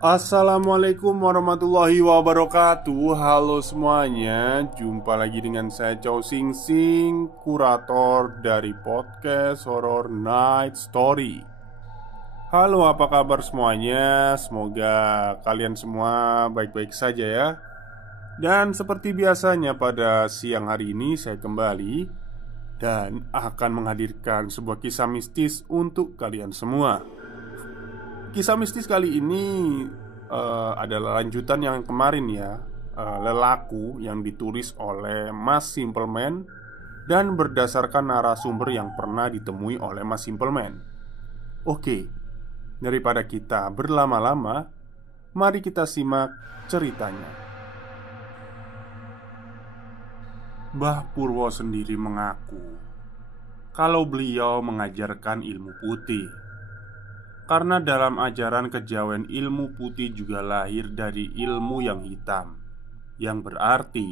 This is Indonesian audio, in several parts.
Assalamualaikum warahmatullahi wabarakatuh. Halo semuanya, jumpa lagi dengan saya Chow Sing Sing, kurator dari podcast Horror Night Story. Halo, apa kabar semuanya? Semoga kalian semua baik-baik saja ya. Dan seperti biasanya pada siang hari ini saya kembali dan akan menghadirkan sebuah kisah mistis untuk kalian semua. Kisah mistis kali ini adalah lanjutan yang kemarin ya, Lelaku, yang ditulis oleh Mas Simpleman dan berdasarkan narasumber yang pernah ditemui oleh Mas Simpleman. Oke, daripada kita berlama-lama, mari kita simak ceritanya. Mbah Purwo sendiri mengaku kalau beliau mengajarkan ilmu putih, karena dalam ajaran kejawen ilmu putih juga lahir dari ilmu yang hitam, yang berarti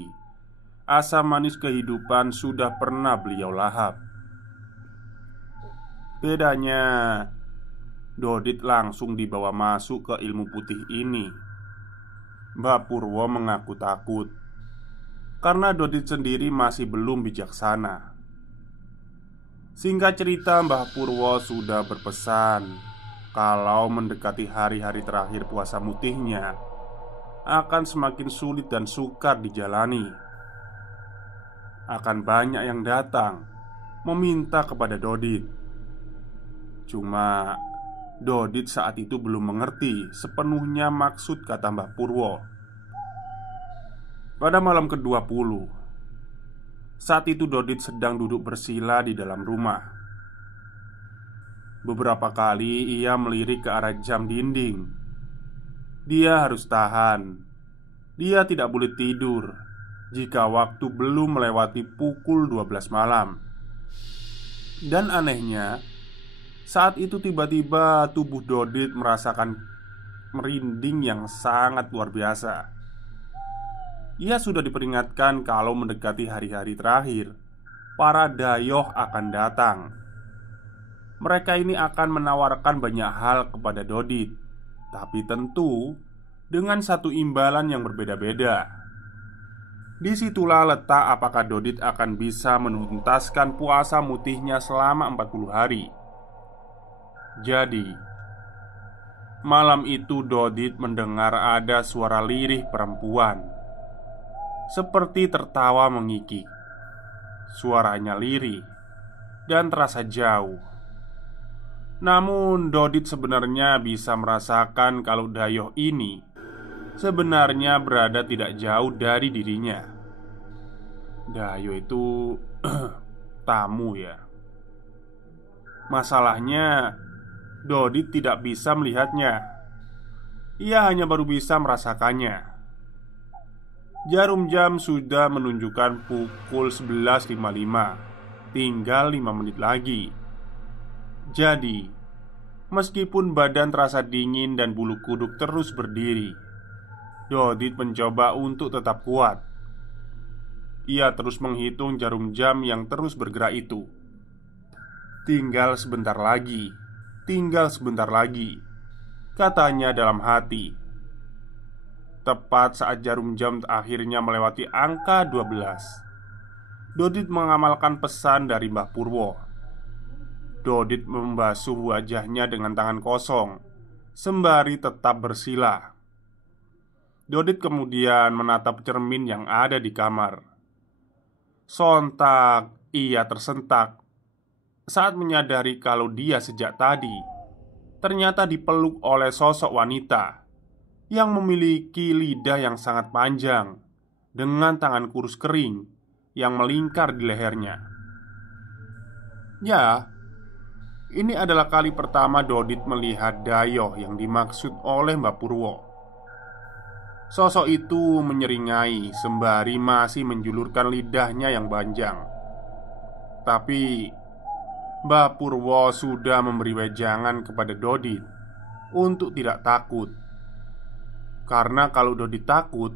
asam manis kehidupan sudah pernah beliau lahap. Bedanya, Dodit langsung dibawa masuk ke ilmu putih ini. Mbak Purwo mengaku takut karena Dodit sendiri masih belum bijaksana. Singkat cerita, Mbah Purwo sudah berpesan kalau mendekati hari-hari terakhir puasa mutihnya akan semakin sulit dan sukar dijalani. Akan banyak yang datang meminta kepada Dodit. Cuma Dodit saat itu belum mengerti sepenuhnya maksud kata Mbah Purwo. Pada malam ke-20, saat itu Dodit sedang duduk bersila di dalam rumah. Beberapa kali ia melirik ke arah jam dinding. Dia harus tahan. Dia tidak boleh tidur jika waktu belum melewati pukul 12 malam. Dan anehnya, saat itu tiba-tiba tubuh Dodit merasakan merinding yang sangat luar biasa. Ia sudah diperingatkan kalau mendekati hari-hari terakhir, para dayoh akan datang. Mereka ini akan menawarkan banyak hal kepada Dodit, tapi tentu dengan satu imbalan yang berbeda-beda. Disitulah letak apakah Dodit akan bisa menuntaskan puasa mutihnya selama 40 hari. Jadi, malam itu Dodit mendengar ada suara lirih perempuan, seperti tertawa mengikik. Suaranya lirih dan terasa jauh. Namun Dodit sebenarnya bisa merasakan kalau dayoh ini sebenarnya berada tidak jauh dari dirinya. Dayoh itu tamu ya. Masalahnya, Dodit tidak bisa melihatnya. Ia hanya baru bisa merasakannya. Jarum jam sudah menunjukkan pukul 11.55. Tinggal 5 menit lagi. Jadi, meskipun badan terasa dingin dan bulu kuduk terus berdiri, Dodit mencoba untuk tetap kuat. Ia terus menghitung jarum jam yang terus bergerak itu. Tinggal sebentar lagi, tinggal sebentar lagi, katanya dalam hati. Tepat saat jarum jam akhirnya melewati angka 12, Dodit mengamalkan pesan dari Mbah Purwo. Dodit membasuh wajahnya dengan tangan kosong sembari tetap bersila. Dodit kemudian menatap cermin yang ada di kamar. Sontak ia tersentak saat menyadari kalau dia sejak tadi ternyata dipeluk oleh sosok wanita yang memiliki lidah yang sangat panjang dengan tangan kurus kering yang melingkar di lehernya. Ya, ini adalah kali pertama Dodit melihat dayoh yang dimaksud oleh Mbak Purwo. Sosok itu menyeringai sembari masih menjulurkan lidahnya yang panjang. Tapi Mbak Purwo sudah memberi wejangan kepada Dodit untuk tidak takut. Karena kalau Dodit takut,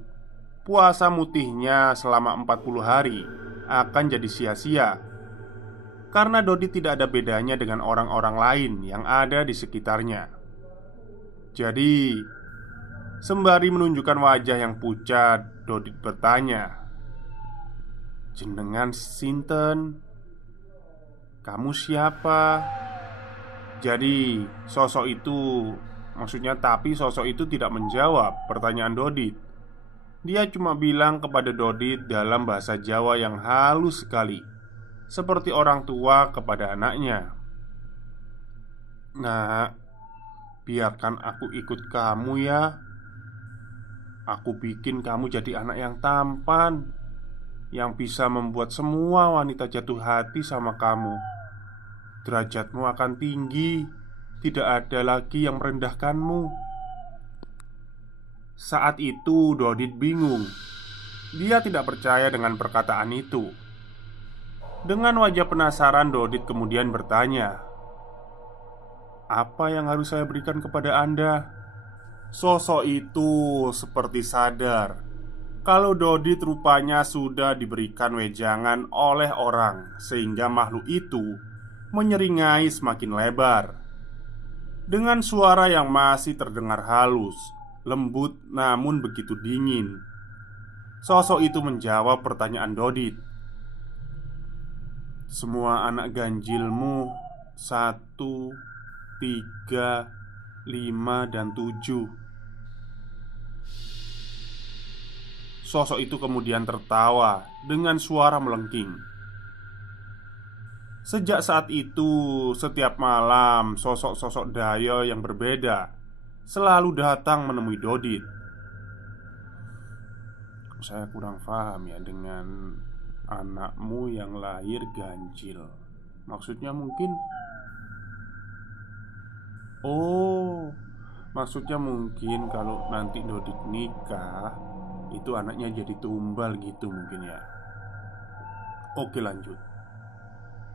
puasa mutihnya selama 40 hari akan jadi sia-sia. Karena Dodit tidak ada bedanya dengan orang-orang lain yang ada di sekitarnya. Jadi, Sembari menunjukkan wajah yang pucat, Dodit bertanya, "Jenengan sinten? Kamu siapa?" Jadi sosok itu tidak menjawab pertanyaan Dodit. Dia cuma bilang kepada Dodit dalam bahasa Jawa yang halus sekali, seperti orang tua kepada anaknya, "Nak, biarkan aku ikut kamu ya. Aku bikin kamu jadi anak yang tampan, yang bisa membuat semua wanita jatuh hati sama kamu. Derajatmu akan tinggi, tidak ada lagi yang merendahkanmu." Saat itu Dodit bingung. Dia tidak percaya dengan perkataan itu. Dengan wajah penasaran, Dodit kemudian bertanya, "Apa yang harus saya berikan kepada Anda?" Sosok itu seperti sadar kalau Dodit rupanya sudah diberikan wejangan oleh orang, sehingga makhluk itu menyeringai semakin lebar. Dengan suara yang masih terdengar halus, lembut namun begitu dingin, sosok itu menjawab pertanyaan Dodit, "Semua anak ganjilmu 1, 3, 5, dan 7." Sosok itu kemudian tertawa dengan suara melengking. Sejak saat itu, setiap malam sosok-sosok Dayo yang berbeda selalu datang menemui Dodit. "Saya kurang paham ya dengan anakmu yang lahir ganjil. Maksudnya mungkin Oh, maksudnya mungkin kalau nanti Dodit nikah, itu anaknya jadi tumbal gitu mungkin ya." Oke, lanjut.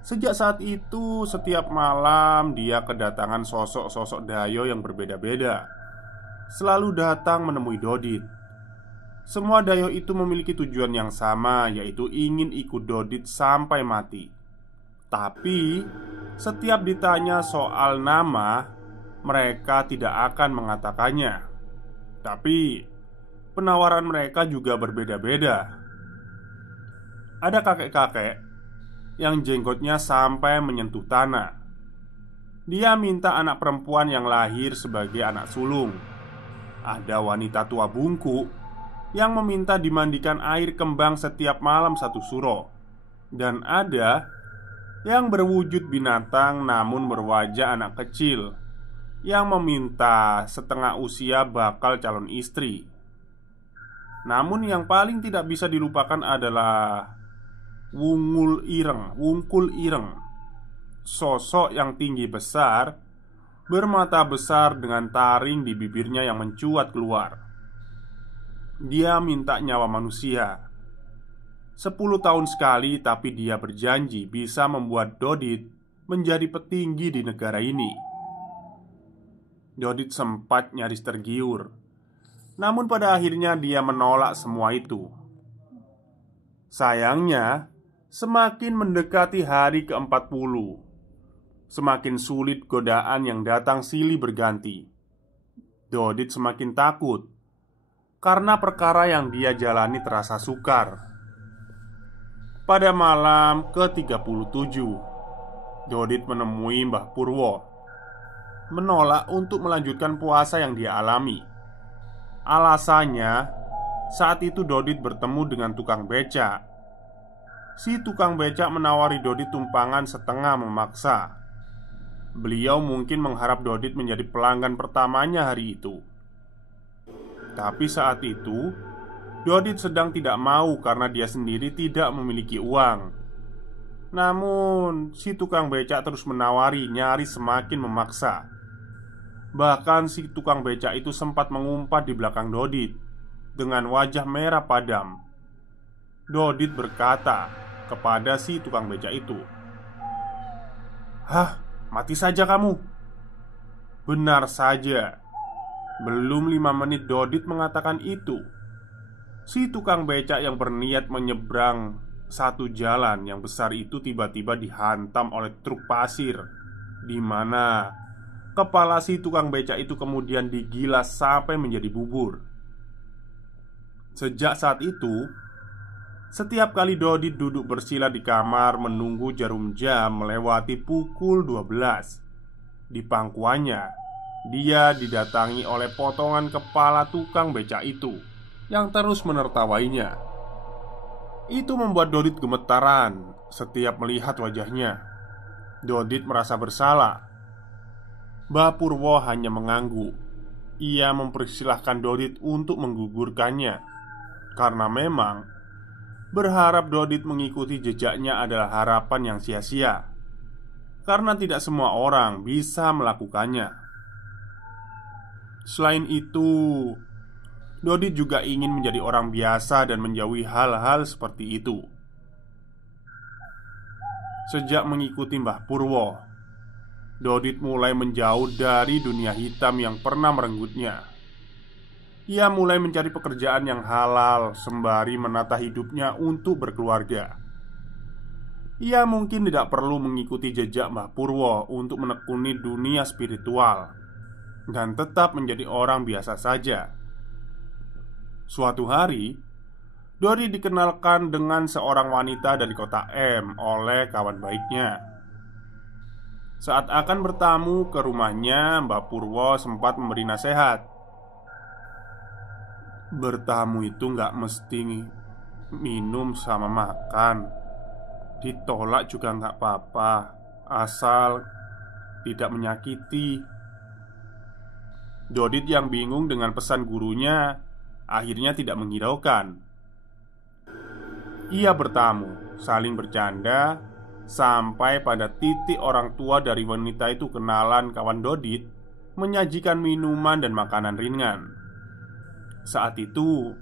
Sejak saat itu, setiap malam dia kedatangan sosok-sosok Dayo yang berbeda-beda, selalu datang menemui Dodit. Semua Dayo itu memiliki tujuan yang sama, yaitu ingin ikut Dodit sampai mati. Tapi setiap ditanya soal nama, mereka tidak akan mengatakannya. Tapi penawaran mereka juga berbeda-beda. Ada kakek-kakek yang jenggotnya sampai menyentuh tanah. Dia minta anak perempuan yang lahir sebagai anak sulung. Ada wanita tua bungkuk yang meminta dimandikan air kembang setiap malam 1 suro. Dan ada yang berwujud binatang namun berwajah anak kecil, yang meminta setengah usia bakal calon istri. Namun yang paling tidak bisa dilupakan adalah Wungkul Ireng, sosok yang tinggi besar, bermata besar dengan taring di bibirnya yang mencuat keluar. Dia minta nyawa manusia 10 tahun sekali, tapi dia berjanji bisa membuat Dodit menjadi petinggi di negara ini. Dodit sempat nyaris tergiur, namun pada akhirnya dia menolak semua itu. Sayangnya, semakin mendekati hari ke-40, semakin sulit godaan yang datang silih berganti. Dodit semakin takut karena perkara yang dia jalani terasa sukar. Pada malam ke-37, Dodit menemui Mbah Purwo, menolak untuk melanjutkan puasa yang dia alami. Alasannya, saat itu Dodit bertemu dengan tukang becak. Si tukang becak menawari Dodit tumpangan setengah memaksa. Beliau mungkin mengharap Dodit menjadi pelanggan pertamanya hari itu. Tapi saat itu Dodit sedang tidak mau karena dia sendiri tidak memiliki uang. Namun si tukang becak terus menawari, nyaris semakin memaksa. Bahkan si tukang becak itu sempat mengumpat di belakang Dodit dengan wajah merah padam. Dodit berkata kepada si tukang becak itu, "Hah, mati saja kamu." Benar saja. Belum 5 menit Dodit mengatakan itu, si tukang becak yang berniat menyeberang satu jalan yang besar itu tiba-tiba dihantam oleh truk pasir, di mana kepala si tukang becak itu kemudian digilas sampai menjadi bubur. Sejak saat itu, setiap kali Dodit duduk bersila di kamar menunggu jarum jam melewati pukul 12, di pangkuannya dia didatangi oleh potongan kepala tukang becak itu yang terus menertawainya. Itu membuat Dodit gemetaran setiap melihat wajahnya. Dodit merasa bersalah. Mbah Purwo hanya mengangguk. Ia mempersilahkan Dodit untuk menggugurkannya, karena memang berharap Dodit mengikuti jejaknya adalah harapan yang sia-sia, karena tidak semua orang bisa melakukannya. Selain itu, Dodit juga ingin menjadi orang biasa dan menjauhi hal-hal seperti itu. Sejak mengikuti Mbah Purwo, Dodit mulai menjauh dari dunia hitam yang pernah merenggutnya. Ia mulai mencari pekerjaan yang halal sembari menata hidupnya untuk berkeluarga. Ia mungkin tidak perlu mengikuti jejak Mbah Purwo untuk menekuni dunia spiritual dan tetap menjadi orang biasa saja. Suatu hari, Dodit dikenalkan dengan seorang wanita dari kota M oleh kawan baiknya. Saat akan bertamu ke rumahnya, Mbah Purwo sempat memberi nasihat. Bertamu itu nggak mesti minum sama makan. Ditolak juga nggak apa-apa, asal tidak menyakiti. Dodit yang bingung dengan pesan gurunya akhirnya tidak menghiraukan. Ia bertamu, saling bercanda, sampai pada titik orang tua dari wanita itu kenalan kawan Dodit menyajikan minuman dan makanan ringan. Saat itu,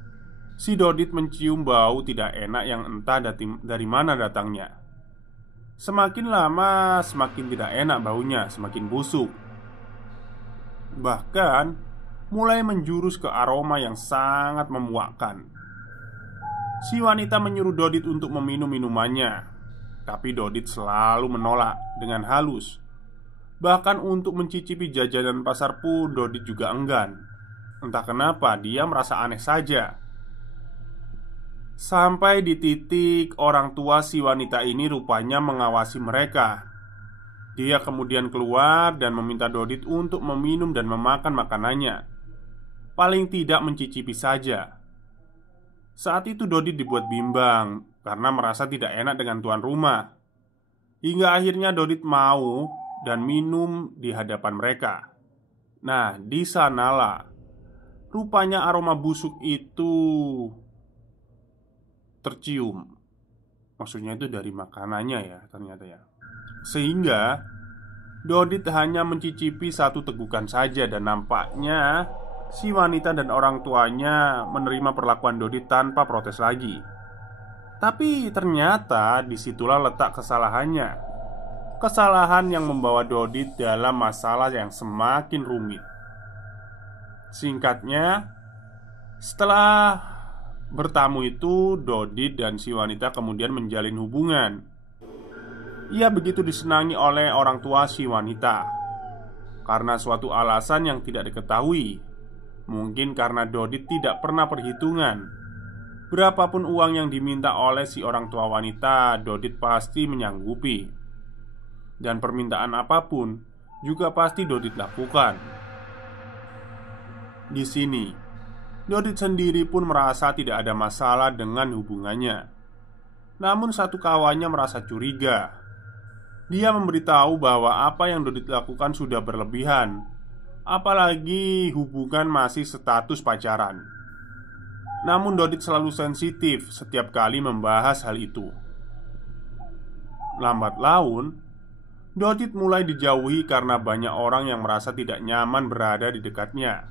si Dodit mencium bau tidak enak yang entah dari mana datangnya. Semakin lama semakin tidak enak baunya, semakin busuk. Bahkan mulai menjurus ke aroma yang sangat memuakkan. Si wanita menyuruh Dodit untuk meminum minumannya, tapi Dodit selalu menolak dengan halus. Bahkan untuk mencicipi jajanan pasar pun Dodit juga enggan. Entah kenapa dia merasa aneh saja. Sampai di titik orang tua si wanita ini rupanya mengawasi mereka. Dia kemudian keluar dan meminta Dodit untuk meminum dan memakan makanannya. Paling tidak mencicipi saja. Saat itu Dodit dibuat bimbang karena merasa tidak enak dengan tuan rumah. Hingga akhirnya Dodit mau dan minum di hadapan mereka. Nah, di sanalah rupanya aroma busuk itu tercium. Maksudnya itu dari makanannya ya, ternyata ya. Sehingga Dodit hanya mencicipi satu tegukan saja. Dan nampaknya si wanita dan orang tuanya menerima perlakuan Dodit tanpa protes lagi. Tapi ternyata disitulah letak kesalahannya. Kesalahan yang membawa Dodit dalam masalah yang semakin rumit. Singkatnya, setelah bertamu itu, Dodit dan si wanita kemudian menjalin hubungan. Ia begitu disenangi oleh orang tua si wanita karena suatu alasan yang tidak diketahui. Mungkin karena Dodit tidak pernah perhitungan. Berapapun uang yang diminta oleh si orang tua wanita, Dodit pasti menyanggupi. Dan permintaan apapun juga pasti Dodit lakukan. Di sini, Dodit sendiri pun merasa tidak ada masalah dengan hubungannya. Namun satu kawannya merasa curiga. Dia memberitahu bahwa apa yang Dodit lakukan sudah berlebihan. Apalagi hubungan masih status pacaran. Namun Dodit selalu sensitif setiap kali membahas hal itu. Lambat laun, Dodit mulai dijauhi karena banyak orang yang merasa tidak nyaman berada di dekatnya.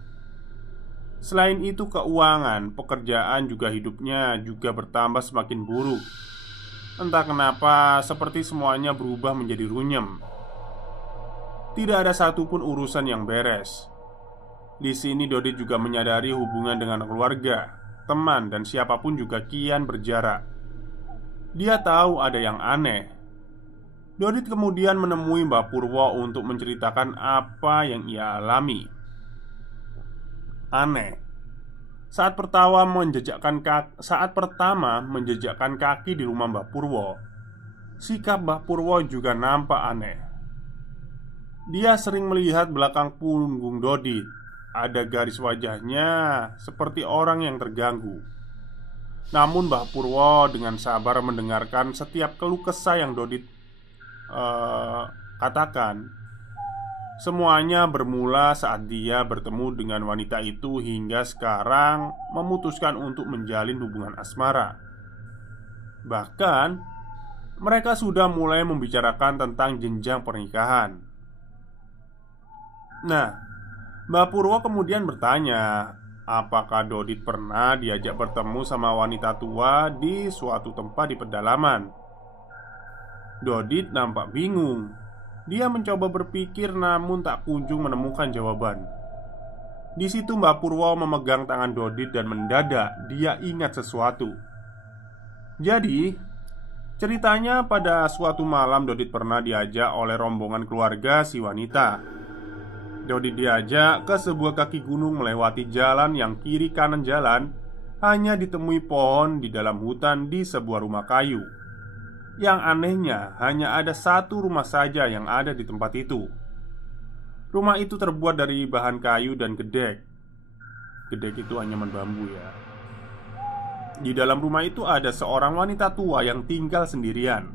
Selain itu, keuangan, pekerjaan juga hidupnya juga bertambah semakin buruk. Entah kenapa, seperti semuanya berubah menjadi runyem. Tidak ada satupun urusan yang beres. Di sini Dodit juga menyadari hubungan dengan keluarga, teman, dan siapapun juga kian berjarak. Dia tahu ada yang aneh. Dodit kemudian menemui Mbah Purwo untuk menceritakan apa yang ia alami. Aneh, saat pertama menjejakkan kaki di rumah Mbah Purwo, sikap Mbah Purwo juga nampak aneh. Dia sering melihat belakang punggung Dodit. Ada garis wajahnya seperti orang yang terganggu. Namun Mbah Purwo dengan sabar mendengarkan setiap keluh kesah yang Dodit katakan. Semuanya bermula saat dia bertemu dengan wanita itu hingga sekarang memutuskan untuk menjalin hubungan asmara. Bahkan mereka sudah mulai membicarakan tentang jenjang pernikahan. Nah, Mbah Purwo kemudian bertanya, apakah Dodit pernah diajak bertemu sama wanita tua di suatu tempat di pedalaman. Dodit nampak bingung. Dia mencoba berpikir namun tak kunjung menemukan jawaban. Di situ Mbah Purwo memegang tangan Dodit dan mendadak dia ingat sesuatu. Jadi, ceritanya pada suatu malam Dodit pernah diajak oleh rombongan keluarga si wanita. Dodit diajak ke sebuah kaki gunung melewati jalan yang kiri kanan jalan hanya ditemui pohon di dalam hutan di sebuah rumah kayu. Yang anehnya hanya ada satu rumah saja yang ada di tempat itu. Rumah itu terbuat dari bahan kayu dan gedek. Gedek itu anyaman bambu ya. Di dalam rumah itu ada seorang wanita tua yang tinggal sendirian.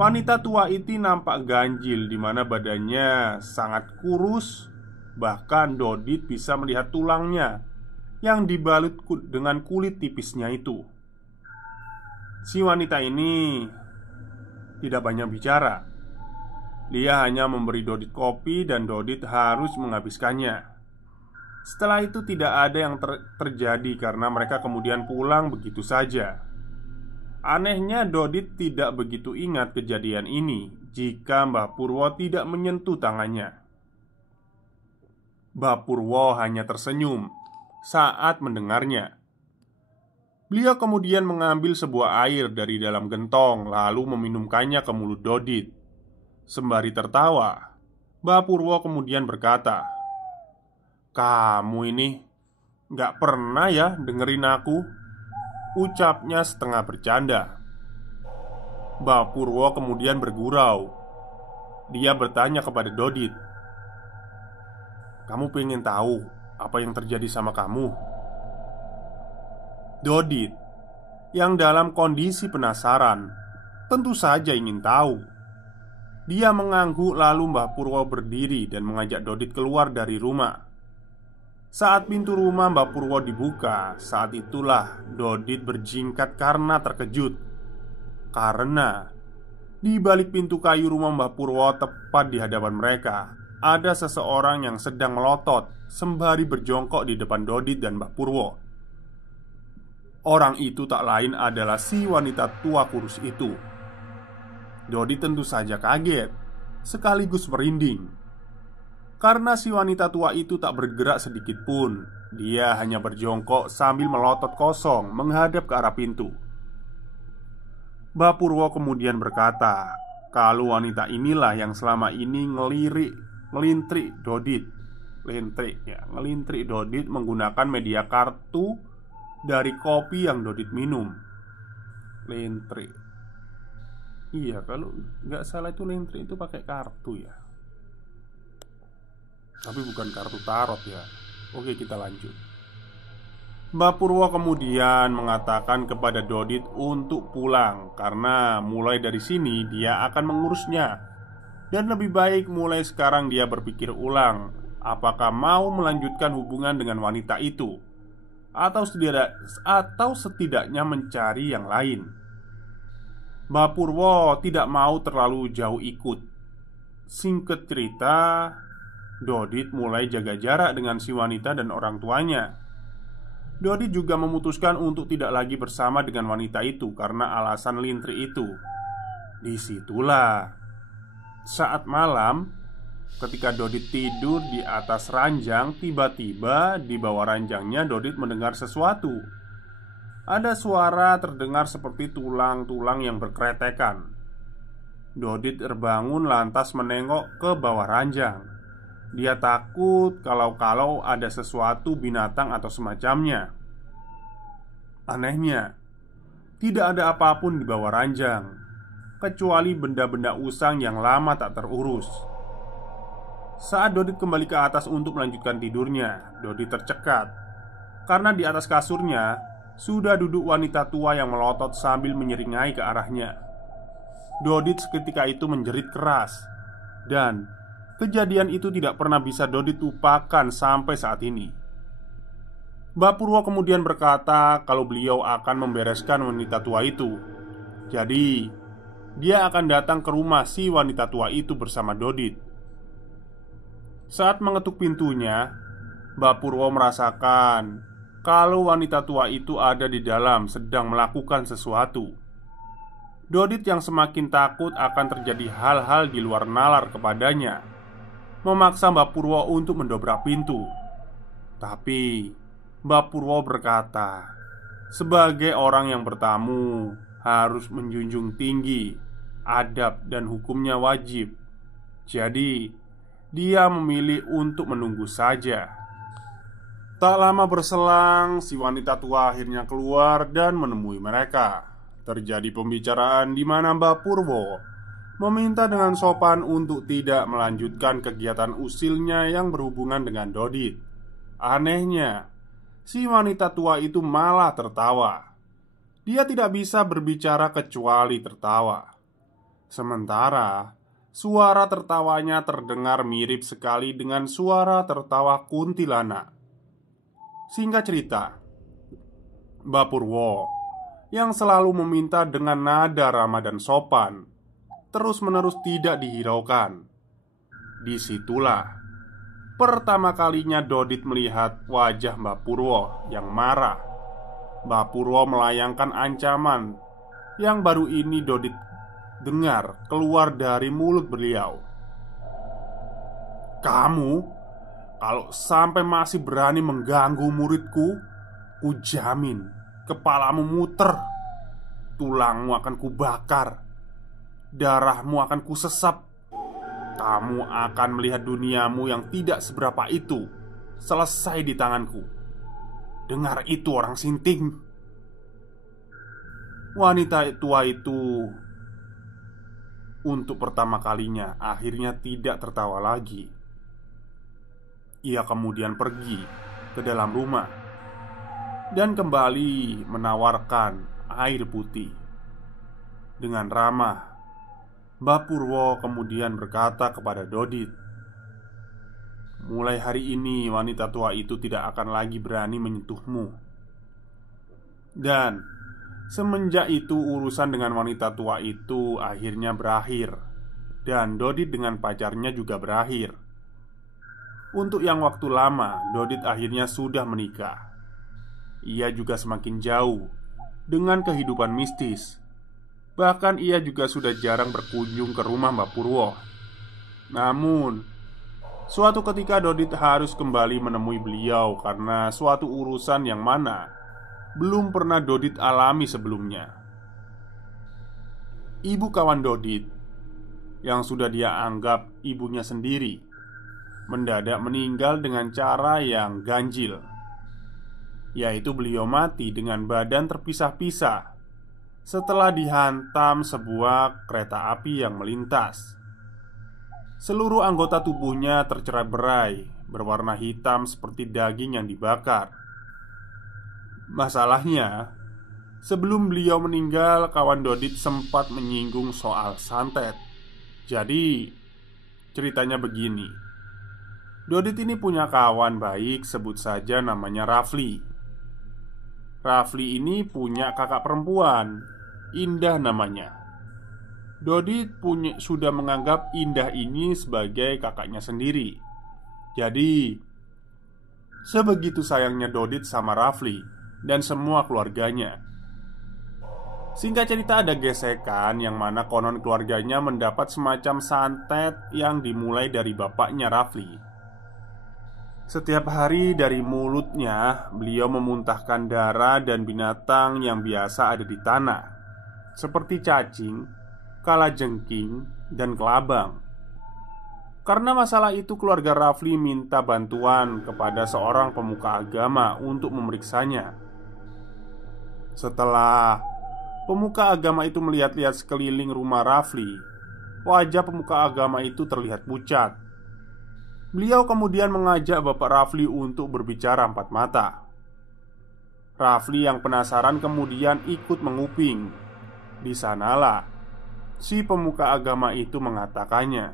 Wanita tua itu nampak ganjil di mana badannya sangat kurus. Bahkan Dodit bisa melihat tulangnya yang dibalut dengan kulit tipisnya itu. Si wanita ini tidak banyak bicara. Dia hanya memberi Dodit kopi dan Dodit harus menghabiskannya. Setelah itu tidak ada yang terjadi karena mereka kemudian pulang begitu saja. Anehnya Dodit tidak begitu ingat kejadian ini jika Mbah Purwo tidak menyentuh tangannya. Mbah Purwo hanya tersenyum saat mendengarnya. Beliau kemudian mengambil sebuah air dari dalam gentong lalu meminumkannya ke mulut Dodit. Sembari tertawa, Mbah Purwo kemudian berkata, "Kamu ini gak pernah ya dengerin aku?" Ucapnya setengah bercanda. Mbah Purwo kemudian bergurau. Dia bertanya kepada Dodit, "Kamu pengen tahu apa yang terjadi sama kamu?" Dodit yang dalam kondisi penasaran tentu saja ingin tahu. Dia mengangguk lalu Mbah Purwo berdiri dan mengajak Dodit keluar dari rumah. Saat pintu rumah Mbah Purwo dibuka, saat itulah Dodit berjingkat karena terkejut. Karena di balik pintu kayu rumah Mbah Purwo tepat di hadapan mereka ada seseorang yang sedang melotot sembari berjongkok di depan Dodit dan Mbah Purwo. Orang itu tak lain adalah si wanita tua kurus itu. Dodit tentu saja kaget, sekaligus merinding. Karena si wanita tua itu tak bergerak sedikit pun. Dia hanya berjongkok sambil melotot kosong menghadap ke arah pintu. Mbah Purwo kemudian berkata, kalau wanita inilah yang selama ini ngelintrik Dodit. Ngelintrik Dodit menggunakan media kartu dari kopi yang Dodit minum. Lentrik. Iya, kalau nggak salah itu lentrik itu pakai kartu ya. Tapi bukan kartu tarot ya. Oke, kita lanjut. Mbah Purwo kemudian mengatakan kepada Dodit untuk pulang karena mulai dari sini dia akan mengurusnya. Dan lebih baik mulai sekarang dia berpikir ulang apakah mau melanjutkan hubungan dengan wanita itu atau setidaknya mencari yang lain. Mbah Purwo tidak mau terlalu jauh ikut. Singkat cerita, Dodit mulai jaga jarak dengan si wanita dan orang tuanya. Dodit juga memutuskan untuk tidak lagi bersama dengan wanita itu karena alasan lintrik itu. Disitulah saat malam, ketika Dodit tidur di atas ranjang, tiba-tiba di bawah ranjangnya Dodit mendengar sesuatu. Ada suara terdengar seperti tulang-tulang yang berkretekan. Dodit terbangun lantas menengok ke bawah ranjang. Dia takut kalau ada sesuatu binatang atau semacamnya. Anehnya, tidak ada apapun di bawah ranjang kecuali benda-benda usang yang lama tak terurus. Saat Dodit kembali ke atas untuk melanjutkan tidurnya, Dodit tercekat karena di atas kasurnya sudah duduk wanita tua yang melotot sambil menyeringai ke arahnya. Dodit seketika itu menjerit keras, dan kejadian itu tidak pernah bisa Dodit lupakan sampai saat ini. Mbak Purwo kemudian berkata kalau beliau akan membereskan wanita tua itu. Jadi, dia akan datang ke rumah si wanita tua itu bersama Dodit. Saat mengetuk pintunya, Mbak Purwo merasakan kalau wanita tua itu ada di dalam sedang melakukan sesuatu. Dodit yang semakin takut akan terjadi hal-hal di luar nalar kepadanya memaksa Mbak Purwo untuk mendobrak pintu. Tapi Mbak Purwo berkata, sebagai orang yang bertamu harus menjunjung tinggi adab dan hukumnya wajib. Jadi dia memilih untuk menunggu saja. Tak lama berselang, si wanita tua akhirnya keluar dan menemui mereka. Terjadi pembicaraan di mana Mbak Purwo meminta dengan sopan untuk tidak melanjutkan kegiatan usilnya yang berhubungan dengan Dodit. Anehnya, si wanita tua itu malah tertawa. Dia tidak bisa berbicara kecuali tertawa. Sementara suara tertawanya terdengar mirip sekali dengan suara tertawa kuntilanak. Singkat cerita, Mbak Purwo yang selalu meminta dengan nada ramah dan sopan terus-menerus tidak dihiraukan. Disitulah pertama kalinya Dodit melihat wajah Mbak Purwo yang marah. Mbak Purwo melayangkan ancaman yang baru ini Dodit dengar keluar dari mulut beliau. "Kamu, kalau sampai masih berani mengganggu muridku, kujamin kepalamu muter, tulangmu akan kubakar, darahmu akan kusesap. Kamu akan melihat duniamu yang tidak seberapa itu selesai di tanganku. Dengar itu orang sinting." Wanita tua itu untuk pertama kalinya akhirnya tidak tertawa lagi. Ia kemudian pergi ke dalam rumah dan kembali menawarkan air putih. Dengan ramah, Mbak Purwo kemudian berkata kepada Dodit, "Mulai hari ini wanita tua itu tidak akan lagi berani menyentuhmu." Dan semenjak itu urusan dengan wanita tua itu akhirnya berakhir. Dan Dodit dengan pacarnya juga berakhir. Untuk yang waktu lama, Dodit akhirnya sudah menikah. Ia juga semakin jauh dengan kehidupan mistis. Bahkan ia juga sudah jarang berkunjung ke rumah Mbak Purwo. Namun, suatu ketika Dodit harus kembali menemui beliau karena suatu urusan yang mana belum pernah Dodit alami sebelumnya. Ibu kawan Dodit, yang sudah dia anggap ibunya sendiri, mendadak meninggal dengan cara yang ganjil, yaitu beliau mati dengan badan terpisah-pisah setelah dihantam sebuah kereta api yang melintas. Seluruh anggota tubuhnya tercerai-berai, berwarna hitam seperti daging yang dibakar. Masalahnya, sebelum beliau meninggal, kawan Dodit sempat menyinggung soal santet. Jadi, ceritanya begini. Dodit ini punya kawan baik, sebut saja namanya Rafli. Rafli ini punya kakak perempuan, Indah namanya. Dodit sudah menganggap Indah ini sebagai kakaknya sendiri. Jadi, sebegitu sayangnya Dodit sama Rafli dan semua keluarganya. Singkat cerita, ada gesekan yang mana konon keluarganya mendapat semacam santet yang dimulai dari bapaknya Rafli. Setiap hari dari mulutnya beliau memuntahkan darah dan binatang yang biasa ada di tanah, seperti cacing, kalajengking, dan kelabang. Karena masalah itu, keluarga Rafli minta bantuan kepada seorang pemuka agama untuk memeriksanya. Setelah pemuka agama itu melihat-lihat sekeliling rumah Rafli, wajah pemuka agama itu terlihat pucat. Beliau kemudian mengajak Bapak Rafli untuk berbicara empat mata. Rafli yang penasaran kemudian ikut menguping. Di sanalah si pemuka agama itu mengatakannya,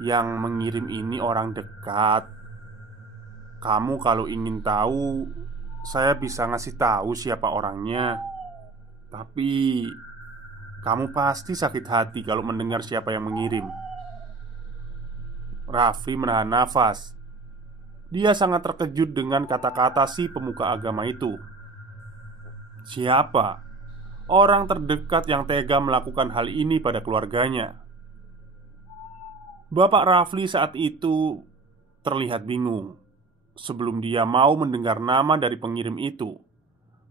"Yang mengirim ini orang dekat. Kamu kalau ingin tahu, saya bisa ngasih tahu siapa orangnya. Tapi kamu pasti sakit hati kalau mendengar siapa yang mengirim." Rafli menahan nafas. Dia sangat terkejut dengan kata-kata si pemuka agama itu. Siapa orang terdekat yang tega melakukan hal ini pada keluarganya? Bapak Rafli saat itu terlihat bingung. Sebelum dia mau mendengar nama dari pengirim itu,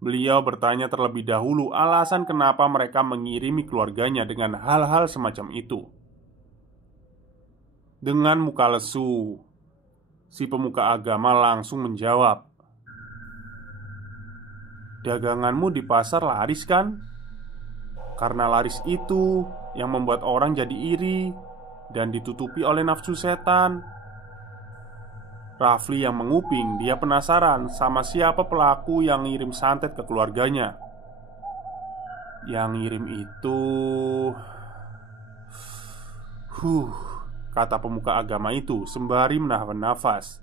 beliau bertanya terlebih dahulu alasan kenapa mereka mengirimi keluarganya dengan hal-hal semacam itu. Dengan muka lesu, si pemuka agama langsung menjawab, "Daganganmu di pasar laris kan? Karena laris itu yang membuat orang jadi iri dan ditutupi oleh nafsu setan." Rafli yang menguping, dia penasaran sama siapa pelaku yang ngirim santet ke keluarganya. Yang ngirim itu kata pemuka agama itu sembari menahan nafas.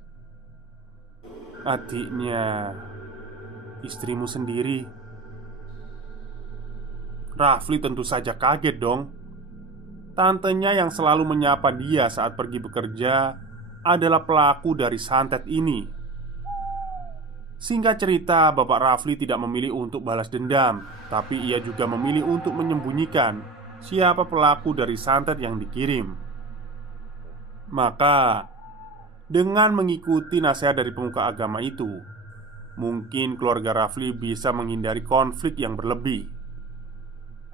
"Adiknya, istrimu sendiri." Rafli tentu saja kaget dong. Tantenya yang selalu menyapa dia saat pergi bekerja adalah pelaku dari santet ini. Singkat cerita, Bapak Rafli tidak memilih untuk balas dendam, tapi ia juga memilih untuk menyembunyikan siapa pelaku dari santet yang dikirim. Maka, dengan mengikuti nasihat dari pemuka agama itu, mungkin keluarga Rafli bisa menghindari konflik yang berlebih.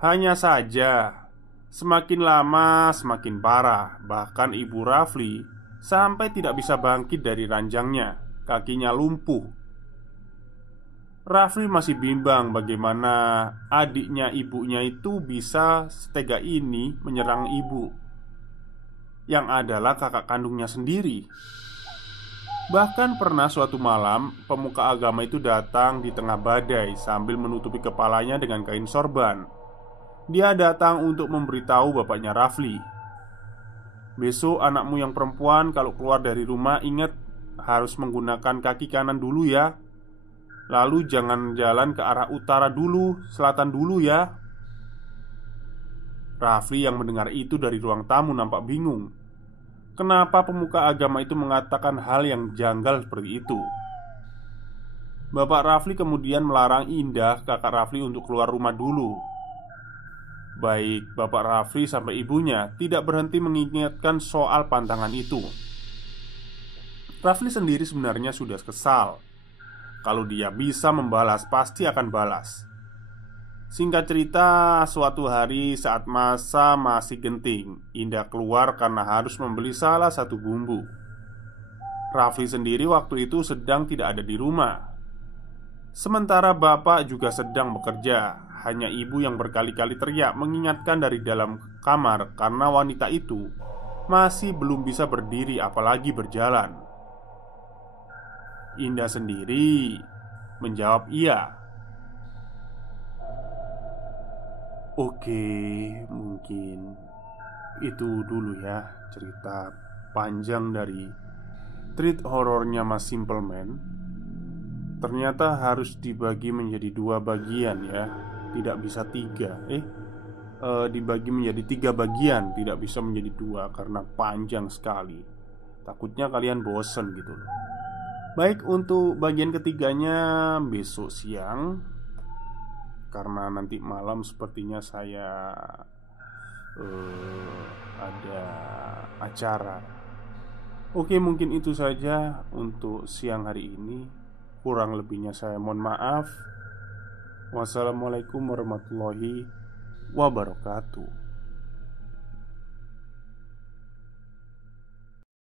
Hanya saja, semakin lama semakin parah. Bahkan ibu Rafli sampai tidak bisa bangkit dari ranjangnya. Kakinya lumpuh. Rafli masih bimbang bagaimana adiknya ibunya itu bisa setega ini menyerang ibu, yang adalah kakak kandungnya sendiri. Bahkan pernah suatu malam, pemuka agama itu datang di tengah badai sambil menutupi kepalanya dengan kain sorban. Dia datang untuk memberitahu bapaknya Rafli, "Besok anakmu yang perempuan kalau keluar dari rumah ingat harus menggunakan kaki kanan dulu ya. Lalu jangan jalan ke arah utara dulu, selatan dulu ya." Rafli yang mendengar itu dari ruang tamu nampak bingung. Kenapa pemuka agama itu mengatakan hal yang janggal seperti itu? Bapak Rafli kemudian melarang Indah, kakak Rafli, untuk keluar rumah dulu. Baik Bapak Rafli sampai ibunya tidak berhenti mengingatkan soal pantangan itu. Rafli sendiri sebenarnya sudah kesal. Kalau dia bisa membalas, pasti akan balas. Singkat cerita, suatu hari saat masa masih genting, Indah keluar karena harus membeli salah satu bumbu. Rafli sendiri waktu itu sedang tidak ada di rumah. Sementara bapak juga sedang bekerja. Hanya ibu yang berkali-kali teriak mengingatkan dari dalam kamar karena wanita itu masih belum bisa berdiri apalagi berjalan. Indah sendiri menjawab iya. Oke, mungkin itu dulu ya cerita panjang dari treat horornya Mas Simple Man. Ternyata harus dibagi menjadi 2 bagian ya. Tidak bisa 3. Dibagi menjadi 3 bagian, tidak bisa menjadi 2 karena panjang sekali. Takutnya kalian bosen gitu loh. Baik, untuk bagian ketiganya besok siang. Karena nanti malam sepertinya saya ada acara. Oke, mungkin itu saja untuk siang hari ini. Kurang lebihnya saya mohon maaf. Wassalamualaikum warahmatullahi wabarakatuh.